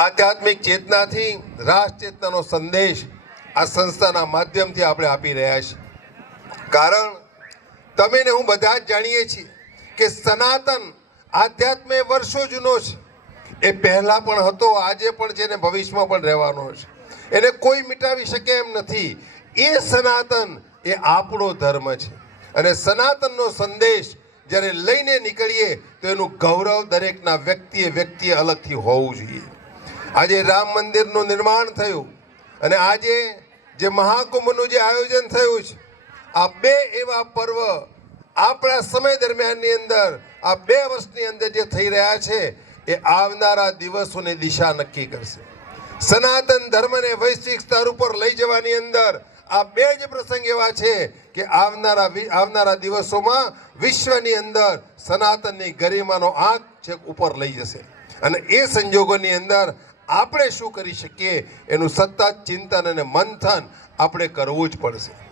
આધ્યાત્મિક ચેતનાથી રાષ્ટ્ર ચેતનાનો સંદેશ આ સંસ્થાના માધ્યમથી આપણે આપી રહ્યા છીએ. કારણ તમે ને હું બધા જ જાણીએ છીએ કે સનાતન આધ્યાત્મ એ વર્ષો જૂનો છે. એ પહેલાં પણ હતો, આજે પણ છે ને ભવિષ્યમાં પણ રહેવાનો છે. એને કોઈ મિટાવી શકે એમ નથી. એ સનાતન એ આપણો ધર્મ છે અને સનાતનનો સંદેશ જ્યારે લઈને નીકળીએ તો એનું ગૌરવ દરેકના વ્યક્તિએ અલગથી હોવું જોઈએ. આજે રામ મંદિરનું નિર્માણ થયું અને આજે જે મહાકુંભનું જે આયોજન થયું છે, આ બે એવા પર્વ આપણા સમય દરમિયાનની અંદર આ 2 વર્ષની અંદર જે થઈ રહ્યા છે એ આવનારા દિવસોની દિશા નક્કી કરશે. સનાતન ધર્મને વૈશ્વિક સ્તર ઉપર લઈ જવાની અંદર આ 2 જ પ્રસંગ એવા છે કે આવનારા દિવસોમાં વિશ્વની અંદર સનાતનની ગરિમાનો આંખ છેક ઉપર લઈ જશે. અને એ સંજોગોની અંદર આપણે શું કરી શકીએ એનું સતત ચિંતન અને મંથન આપણે કરવું જ પડશે.